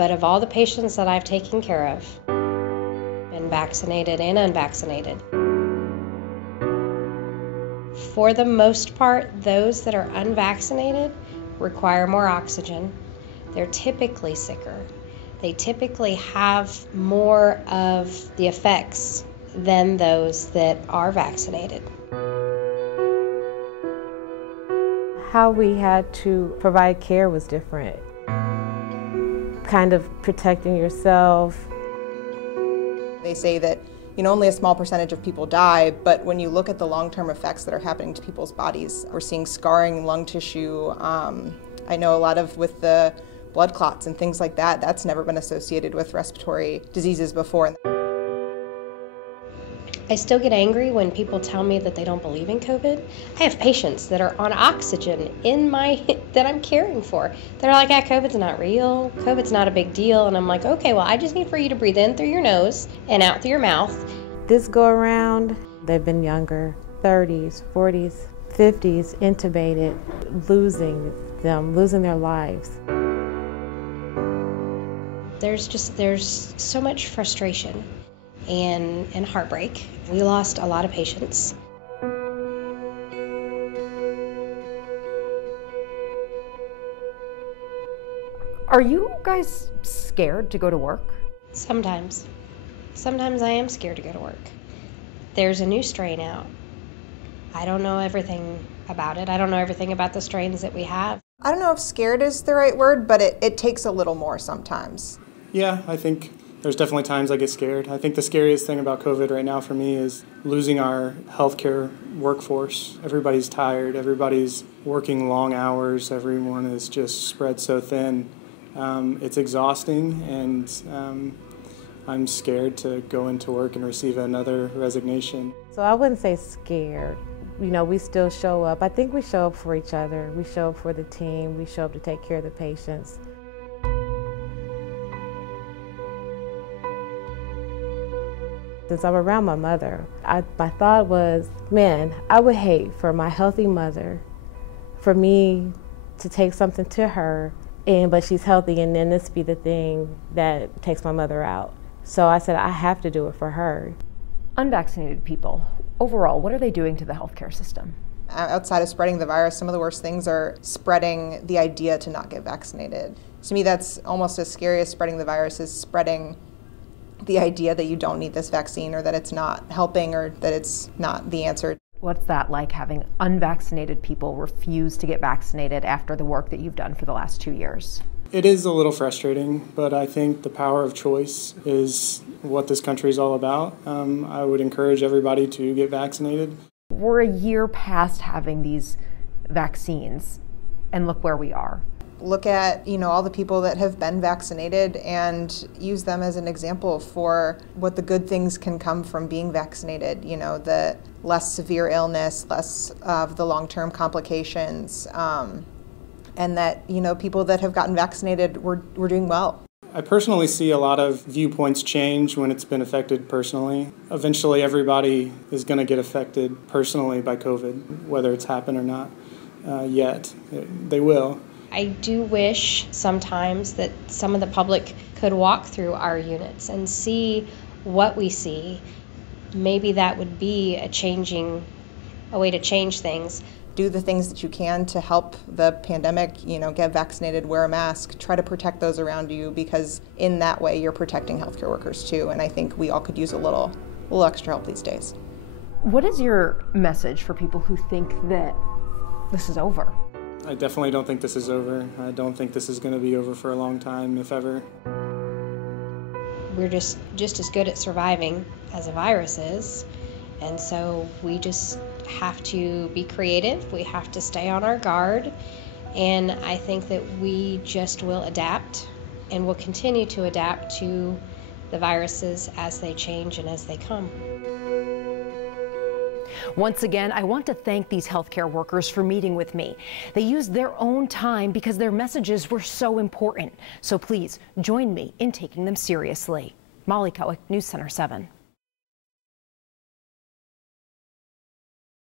But of all the patients that I've taken care of, been vaccinated and unvaccinated, for the most part, those that are unvaccinated require more oxygen. They're typically sicker. They typically have more of the effects than those that are vaccinated. How we had to provide care was different. Kind of protecting yourself. They say that only a small percentage of people die, but when you look at the long-term effects that are happening to people's bodies, we're seeing scarring, lung tissue. I know a lot of with the blood clots and things like that, that's never been associated with respiratory diseases before. I still get angry when people tell me that they don't believe in COVID. I have patients that are on oxygen that I'm caring for. They're like, COVID's not real. COVID's not a big deal. And I'm like, okay, well, I just need for you to breathe in through your nose and out through your mouth. This go around, they've been younger, 30s, 40s, 50s, intubated, losing their lives. There's so much frustration and heartbreak. We lost a lot of patients. Are you guys scared to go to work? Sometimes. Sometimes I am scared to go to work. There's a new strain out. I don't know everything about it. I don't know everything about the strains that we have. I don't know if scared is the right word, but it takes a little more sometimes. Yeah, I think there's definitely times I get scared. I think the scariest thing about COVID right now for me is losing our healthcare workforce. Everybody's tired. Everybody's working long hours. Everyone is just spread so thin. It's exhausting, and I'm scared to go into work and receive another resignation. So I wouldn't say scared. We still show up. I think we show up for each other. We show up for the team. We show up to take care of the patients. Since I'm around my mother, my thought was, man, I would hate for my healthy mother, for me to take something to her, but she's healthy, and then this be the thing that takes my mother out. So I said, I have to do it for her. Unvaccinated people, overall, what are they doing to the healthcare system? Outside of spreading the virus, some of the worst things are spreading the idea to not get vaccinated. To me, that's almost as scary as spreading the virus, is spreading the idea that you don't need this vaccine, or that it's not helping, or that it's not the answer. What's that like, having unvaccinated people refuse to get vaccinated after the work that you've done for the last 2 years? It is a little frustrating, but I think the power of choice is what this country is all about. I would encourage everybody to get vaccinated. We're a year past having these vaccines, and look where we are. Look at all the people that have been vaccinated and use them as an example for what the good things can come from being vaccinated. The less severe illness, less of the long-term complications, and that people that have gotten vaccinated were doing well. I personally see a lot of viewpoints change when it's been affected personally. Eventually everybody is going to get affected personally by COVID, whether it's happened or not yet. They will. I do wish sometimes that some of the public could walk through our units and see what we see. Maybe that would be a way to change things. Do the things that you can to help the pandemic, get vaccinated, wear a mask, try to protect those around you, because in that way you're protecting healthcare workers too, and I think we all could use a little extra help these days. What is your message for people who think that this is over? I definitely don't think this is over. I don't think this is going to be over for a long time, if ever. We're just as good at surviving as a virus is, and so we just have to be creative. We have to stay on our guard, and I think that we just will adapt and will continue to adapt to the viruses as they change and as they come. Once again, I want to thank these healthcare workers for meeting with me. They used their own time because their messages were so important. So please join me in taking them seriously. Molly KOWEEK, News Center 7.